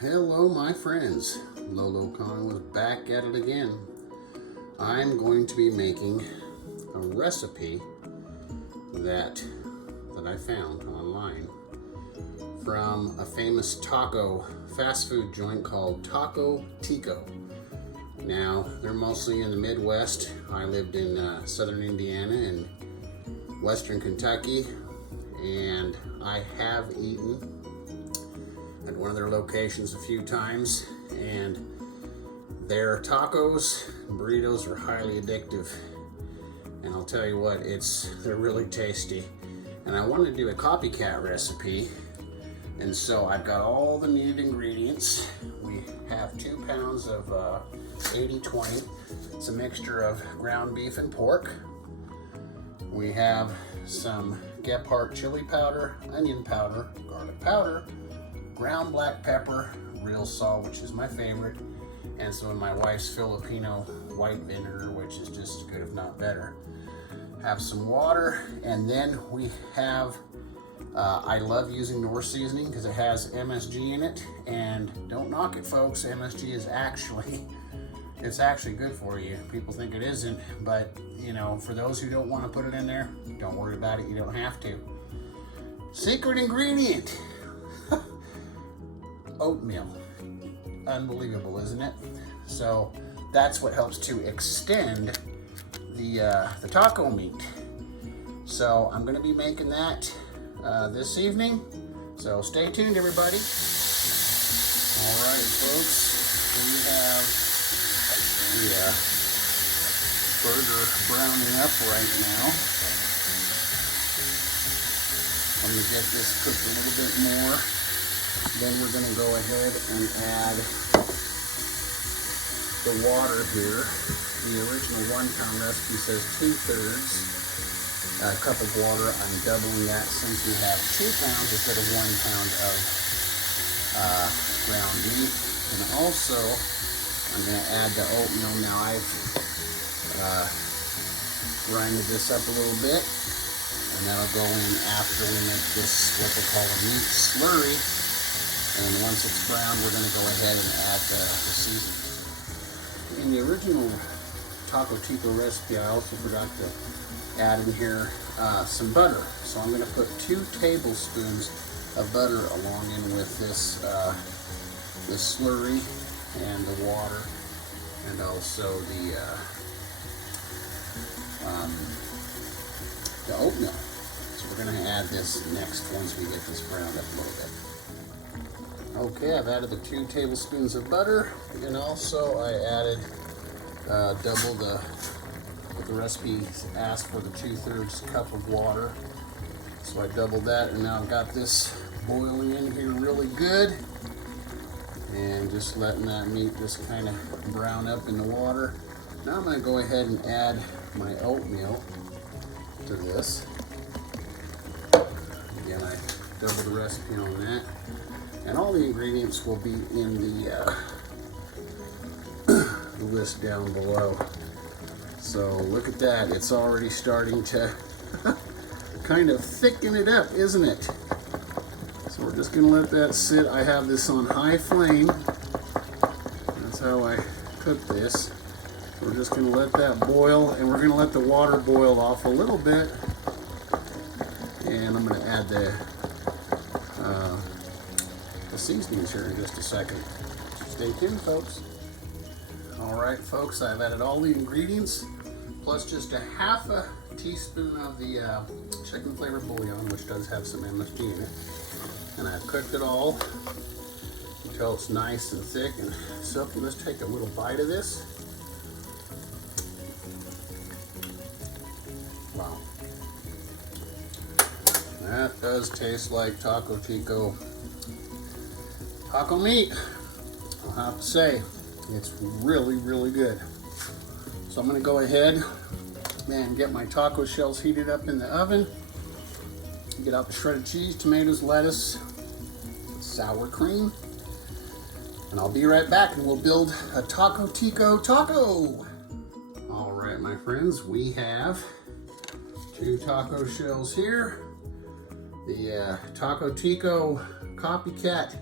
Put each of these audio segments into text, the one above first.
Hello my friends, Lolo Khan was back at it again. I'm going to be making a recipe that I found online from a famous taco fast food joint called Taco Tico. Now, they're mostly in the Midwest. I lived in southern Indiana and western Kentucky, and I have eaten at one of their locations a few times, and their tacos and burritos are highly addictive. And I'll tell you what, they're really tasty. And I wanted to do a copycat recipe, and so I've got all the needed ingredients. We have 2 pounds of 80-20. It's a mixture of ground beef and pork. We have some Gephardt chili powder, onion powder, garlic powder, ground black pepper, real salt, which is my favorite, and some of my wife's Filipino white vinegar, which is just as good if not better. Have some water, and then we have, I love using North seasoning because it has MSG in it, and don't knock it folks, MSG is it's actually good for you. People think it isn't, but you know, for those who don't want to put it in there, don't worry about it, you don't have to. Secret ingredient. Oatmeal. Unbelievable, isn't it? So that's what helps to extend the taco meat. So I'm going to be making that this evening. So stay tuned, everybody. All right, folks. We have the burger browning up right now. I'm going to get this cooked a little bit more. Then we're going to go ahead and add the water here. The original 1 pound recipe says 2/3 cup of water. I'm doubling that since we have 2 pounds instead of 1 pound of ground beef. And also, I'm going to add the oatmeal. Now I've grinded this up a little bit, and that'll go in after we make this what they call a meat slurry. And once it's brown, we're going to go ahead and add the seasoning. In the original Taco Tico recipe, I also forgot to add in here some butter. So I'm going to put 2 tablespoons of butter along in with this slurry and the water, and also the oatmeal. So we're going to add this next once we get this browned up a little bit. Okay, I've added the 2 tablespoons of butter, and also I added double the recipe asked for, the 2/3 cup of water. So I doubled that, and now I've got this boiling in here really good, and just letting that meat just kind of brown up in the water. Now I'm going to go ahead and add my oatmeal to this. Again, I doubled the recipe on that. And all the ingredients will be in the list down below. So look at that, it's already starting to kind of thicken it up, isn't it? So we're just gonna let that sit. I have this on high flame. That's how I cook this. So we're just gonna let that boil, and we're gonna let the water boil off a little bit. And I'm gonna add the seasonings here in just a second. Stay tuned, folks. All right, folks, I've added all the ingredients, plus just a half a teaspoon of the chicken flavored bullion, which does have some MSG in it. And I've cooked it all until it's nice and thick and silky. Let's take a little bite of this. Wow. That does taste like Taco Tico taco meat. I'll have to say, it's really, really good. So I'm going to go ahead and get my taco shells heated up in the oven. Get out the shredded cheese, tomatoes, lettuce, sour cream. And I'll be right back, and we'll build a Taco Tico taco. All right, my friends, we have 2 taco shells here. The Taco Tico copycat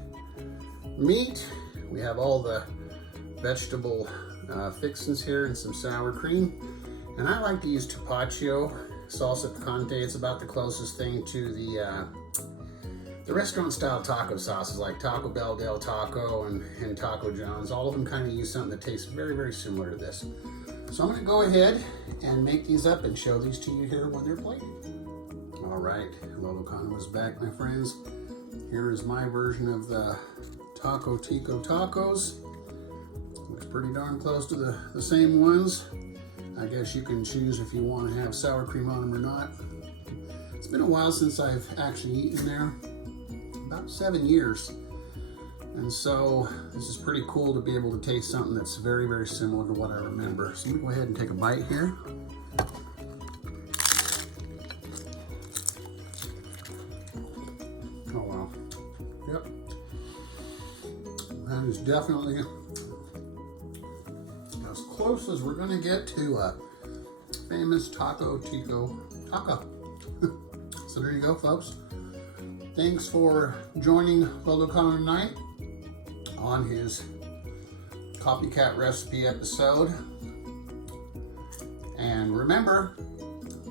meat. We have all the vegetable fixings here and some sour cream. And I like to use tapatio salsa picante. It's about the closest thing to the restaurant style taco sauces like Taco Bell, Del Taco, and Taco John's. All of them kind of use something that tastes very, very similar to this. So I'm going to go ahead and make these up and show these to you here when they're plated. All right, Lolo Cano is back, my friends. Here is my version of the Taco Tico tacos. Looks pretty darn close to the same ones. I guess you can choose if you want to have sour cream on them or not. It's been a while since I've actually eaten there, about 7 years. And so this is pretty cool to be able to taste something that's very, very similar to what I remember. So I'm gonna go ahead and take a bite here. Oh wow, yep. That is definitely as close as we're gonna get to a famous Taco Tico taco. So there you go, folks. Thanks for joining Lolo Cano tonight on his copycat recipe episode. And remember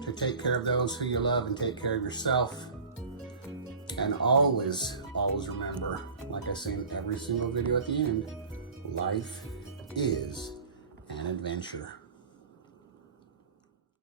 to take care of those who you love and take care of yourself. And always, always remember, like I say in every single video at the end, life is an adventure.